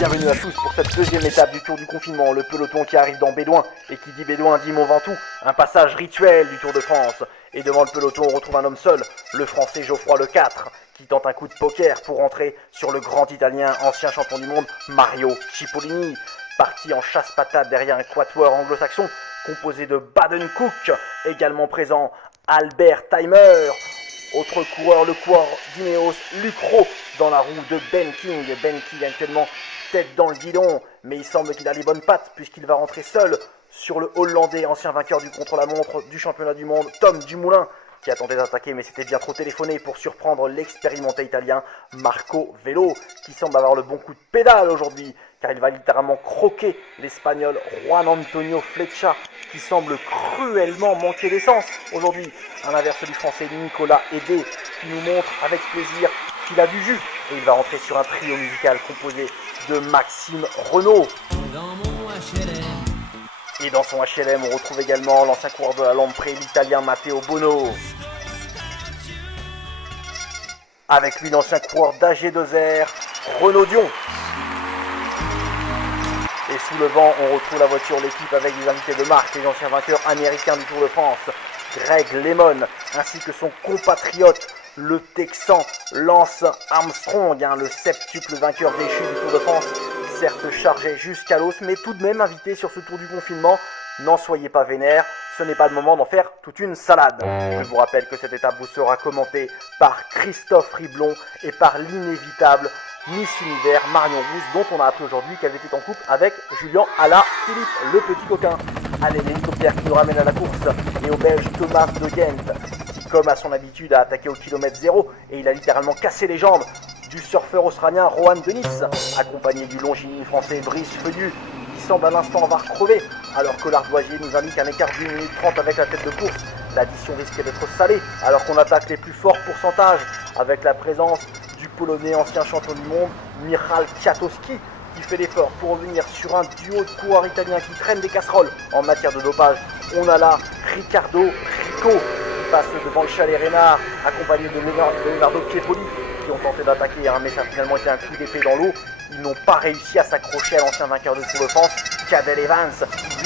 Bienvenue à tous pour cette deuxième étape du Tour du confinement, le peloton qui arrive dans Bédouin, et qui dit Bédouin dit Mont Ventoux, un passage rituel du Tour de France. Et devant le peloton on retrouve un homme seul, le français Geoffroy Le 4, qui tente un coup de poker pour entrer sur le grand italien, ancien champion du monde, Mario Cipollini. Parti en chasse-patate derrière un quatuor anglo-saxon, composé de Baden-Cook, également présent Albert Timer, autre coureur, le coureur d'Ineos, Luc Rowe, dans la roue de Ben King. Ben King actuellement tête dans le guidon, mais il semble qu'il a les bonnes pattes puisqu'il va rentrer seul sur le Hollandais, ancien vainqueur du contre-la-montre du championnat du monde, Tom Dumoulin, qui a tenté d'attaquer mais c'était bien trop téléphoné pour surprendre l'expérimenté italien Marco Velo, qui semble avoir le bon coup de pédale aujourd'hui, car il va littéralement croquer l'Espagnol Juan Antonio Flecha, qui semble cruellement manquer d'essence aujourd'hui, à l'inverse du français Nicolas Hédé, qui nous montre avec plaisir qu'il a du jus, et il va rentrer sur un trio musical composé de Maxime Renaud. Et dans son HLM, on retrouve également l'ancien coureur de la Lamprey, l'italien Matteo Bono. Avec lui, l'ancien coureur d'AG2R, Renaud Dion. Et sous le vent, on retrouve la voiture l'équipe avec des invités de marque, les anciens vainqueurs américains du Tour de France, Greg LeMond, ainsi que son compatriote, le Texan Lance Armstrong, le septuple vainqueur déchu du Tour de France, certes chargé jusqu'à l'os, mais tout de même invité sur ce tour du confinement. N'en soyez pas vénères, ce n'est pas le moment d'en faire toute une salade. Je vous rappelle que cette étape vous sera commentée par Christophe Riblon et par l'inévitable Miss Univers Marion Rousse, dont on a appris aujourd'hui qu'elle était en couple avec Julien Alaphilippe, le petit coquin. Allez, l'hélicoptère qui nous ramène à la course, et au Belge Thomas de Ghent, qui comme à son habitude a attaqué au kilomètre 0, et il a littéralement cassé les jambes du surfeur australien Rohan Dennis, accompagné du longiligne français Brice Feudu, qui semble à l'instant avoir crevé, alors que l'ardoisier nous indique un écart d'1 minute 30 avec la tête de course. L'addition risquait d'être salée, alors qu'on attaque les plus forts pourcentages, avec la présence du Polonais ancien champion du monde, Michał Kwiatkowski, qui fait l'effort pour revenir sur un duo de coureurs italiens qui traînent des casseroles en matière de dopage. On a là Ricardo Rico, qui passe devant le chalet Reynard, accompagné de Leonardo Ciepoli, qui ont tenté d'attaquer, mais ça a finalement été un coup d'épée dans l'eau. Ils n'ont pas réussi à s'accrocher à l'ancien vainqueur de Tour de France, Cadel Evans,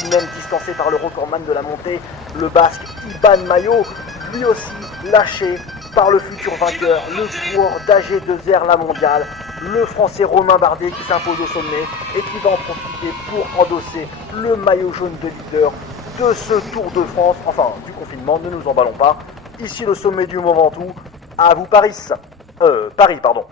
lui-même distancé par le recordman de la montée, le basque Iban Mayo, lui aussi lâché par le futur vainqueur, le coureur d'AG2R la mondiale, le français Romain Bardet qui s'impose au sommet et qui va en profiter pour endosser le maillot jaune de leader de ce Tour de France, enfin du confinement, ne nous emballons pas. Ici le sommet du Mont Ventoux, à vous Paris, pardon.